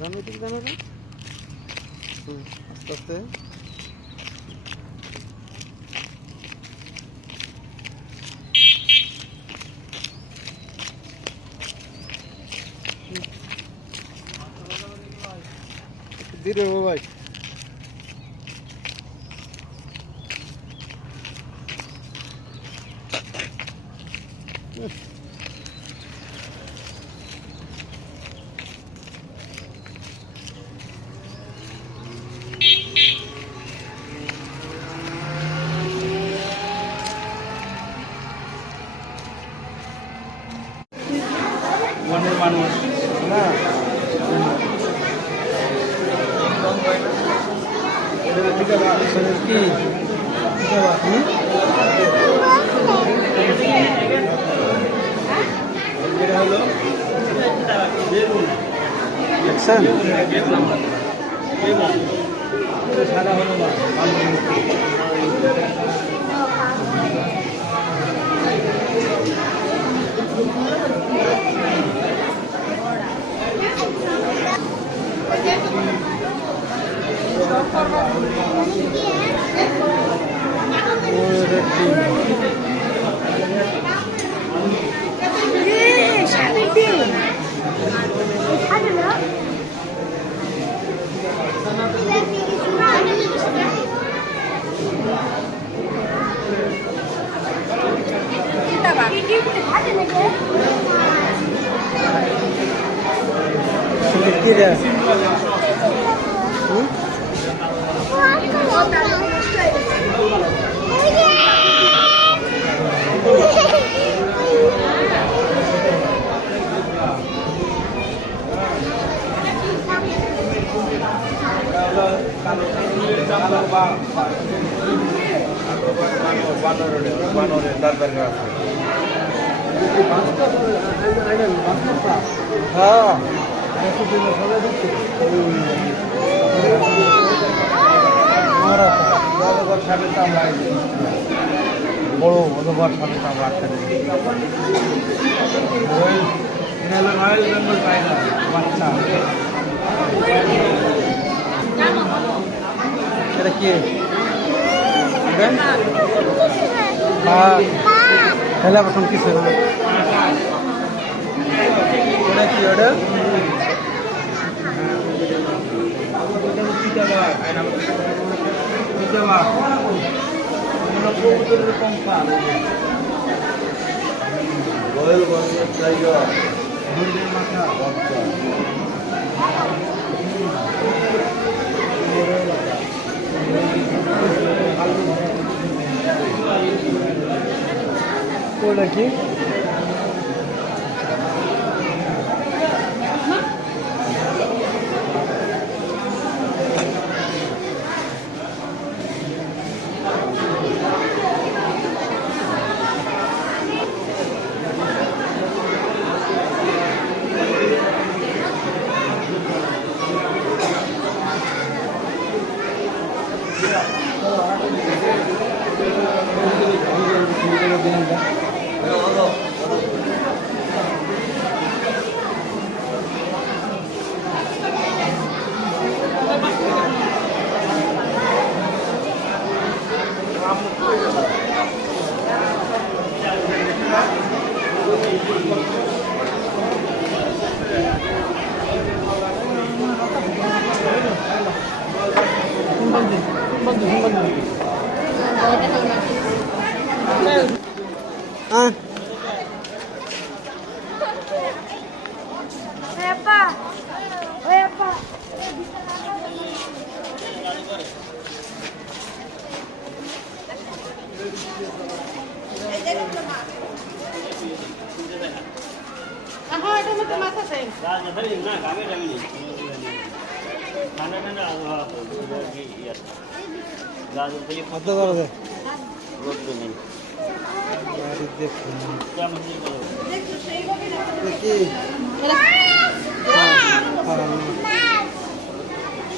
জানো ঠিক জানো না আস্তে আস্তে ধীরে ভাই মনের মানুষ না কি সাদা হলো না বানরের দরকার আছে হ্যাঁ বড় অতবার সাথে বাচ্চা রয়্যাল বেঙ্গল টাইগার বাচ্চা এটা কি খেলা প্রথম কিছু না ওটা কি ওটা রয়্যাল বেঙ্গল টাইগার মাথা বাচ্চা ওটা কি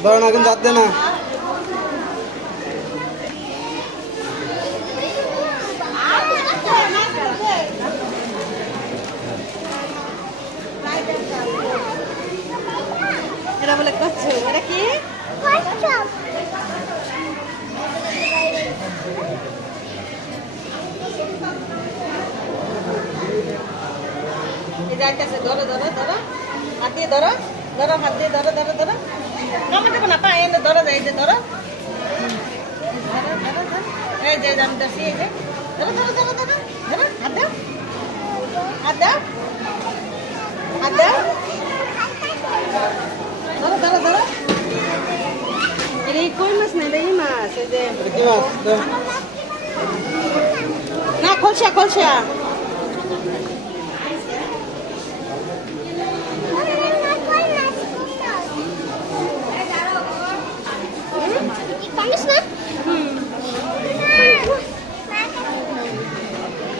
বড় না কিন্তু যাতে না এটা যাইতেছে ধরো ধরো ধরো হাত দিয়ে ধরো ধরো হাত দিয়ে ধরো ধরো ধরো কামড় দেবো না পা এনে ধরো এই যে ধরো ধরো ধরো ধরো এই যে আমি ধরছি এই যে ধরো ধরো ধরো ধরো ধরো হাত দাও হাত দাও হাত দাও ধরো ধরো ধরো এই কই মাছ না এই মাছ এই যে কি মাছ দাও না খলসা খলসা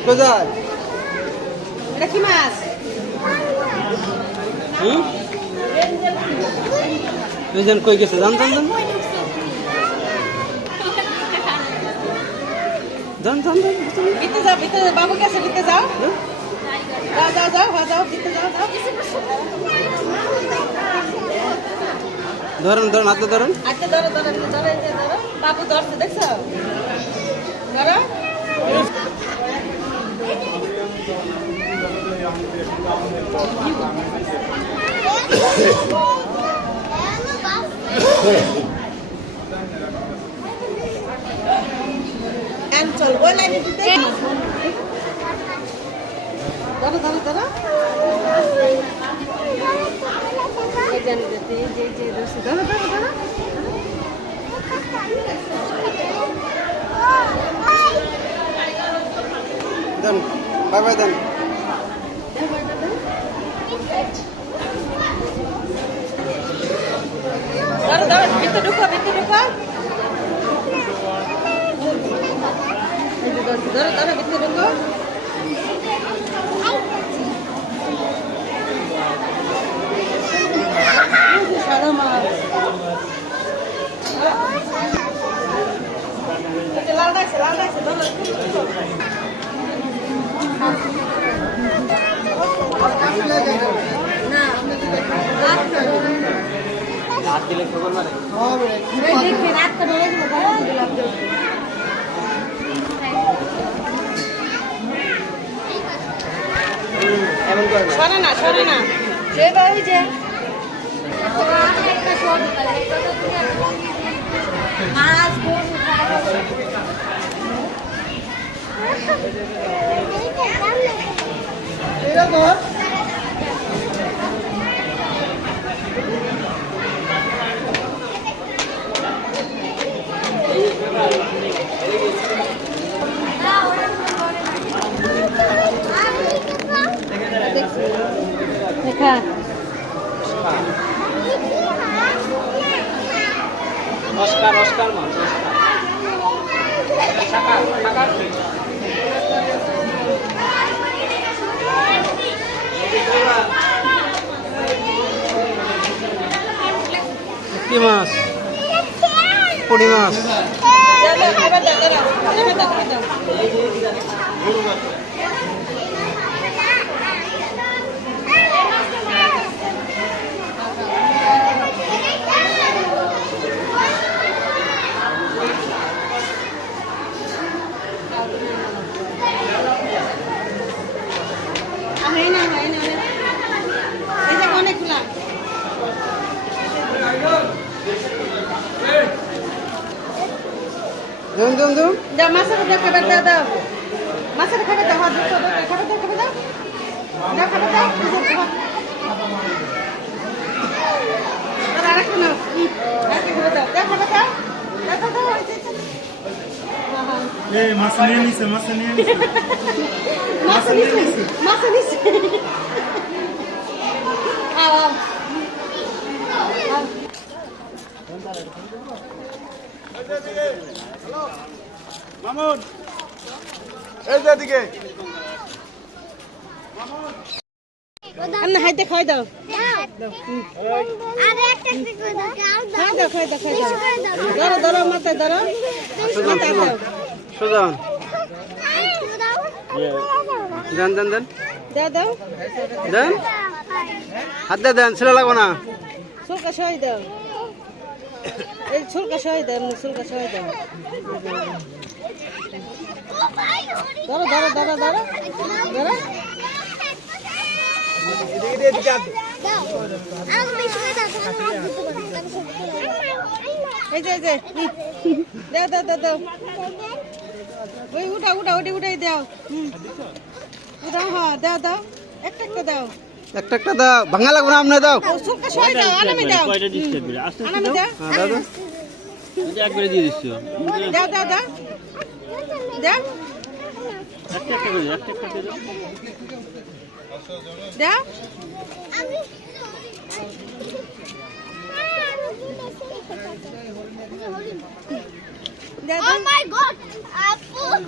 কোথায় এটা কি মাছ দুজন কই গেছে জান জান জান জান জান ভিতরে যাও বাবু গেছে ভিতরে যাও যাও যাও যাও হ্যাঁ যাও ভিতরে যাও যাও ধরেন ধরেন হাতে ধরেন আচ্ছা ধরো ধরো ধরো এই যে ধরো বাবু ধরছে দেখছো ধরো চল ওই লাইনে দিতে ধরো ধরো ধরো এই জানি দিতে যে যে ধরছে ধরো ধরো ধরো দেন বাই বাই দেন ধরো ধরো ভিতরে ঢুকো ভিতরে ঢুকো ধরো ধরো ভিতরে ঢুকো সাদা মাছ লাল ডাইছে ধরো না হাত দিলে খবর মারে রাত করে এমন করে সরে না যে বাবু যে মাছ দেখা অস্কার অস্কার মাছ টাকা টাকা কি মাছ পুঁটি মাছ অনেকগুলা দেন দেন দেন দাও মাছের খাবার দাও দাও মাছের খাবার দাও হাত দাও খাবার দাও খাবার দাও দাও খাবার দাও আরেকটা নাও আরেকটা খাবার দাও দাও খাবার দাও দাও দাও এই মাছ নিয়ে নিছে মাছ নিছে আও মামুন এই যে দিকে আন্না হাইতে খাই দাও আরে একটা করে দাও খাই দাও ধরো ধরো মাথায় ধরো মাথায় দাও সুজন দেন দেন দেন দাও দাও দেন হাত দিয়ে দেন ছেলে লাগবো না সুলকা সহায় দাও এই সুলকা সহায় দাও সুলকা সহায় দাও ধরো ধরো ধরো ধরো ধরো এই যে দাও দাও দাও দাও ওই উঠাই দাও উঠাও হ্যাঁ দাও দাও একটা দাও একটা দাও ভাঙা লাগবে না আপনি দাও সুকা সবাই দাও আনামি দাও কয়টা দিচ্ছে আস্তে আনামি দাও দাও দাও একবারে দিয়ে দিচ্ছ দাও দাও দাও দাও একটা করে একটা করে দাও দাও Oh my God! Apple.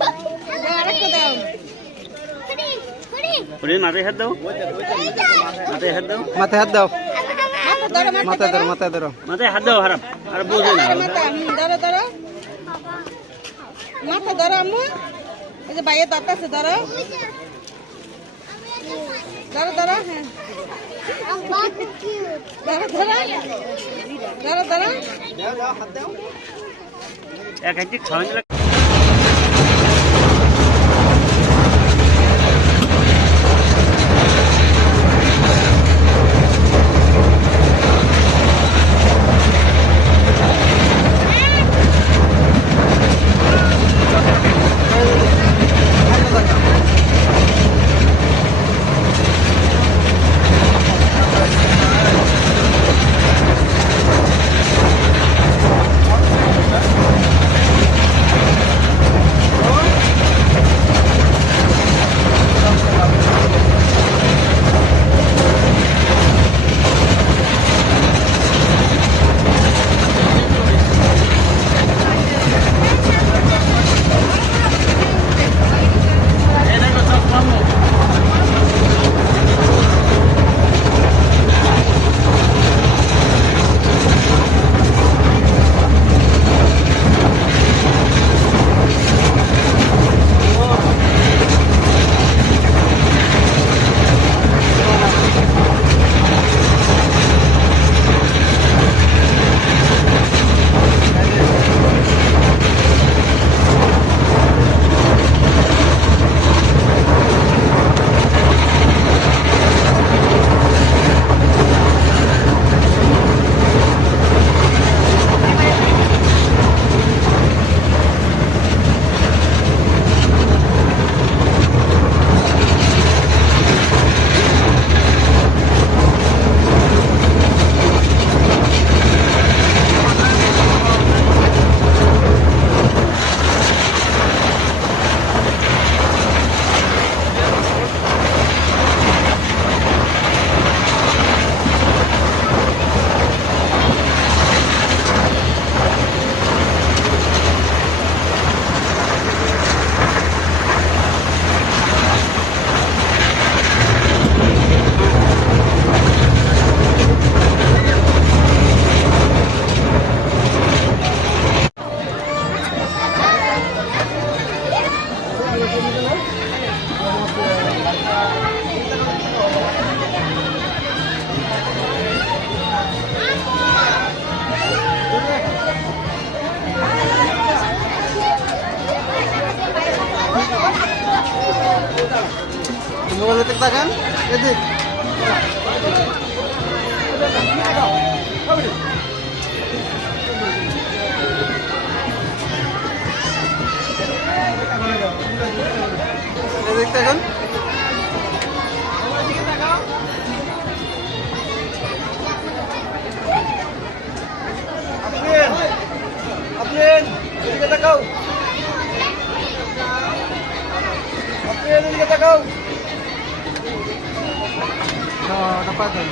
আরেকটা দাও ওরে মাথায় হাত দাও মাথায় হাত দাও মাথায় হাত দাও মাথা ধরো মাথায় ধরো মাথায় হাত দাও হারাম আর বোঝে না মাথা ধরো মাথা ধরো আম্মু এই যে বাইরে দাঁত আছে ধরো হ্যাঁ ধরো এক একটি ছয় মোবাইলে তাকান এদিক এদিক তাকান আপনি এদিকে তাকাও আপনি এদিকে তাকাও dapat kan?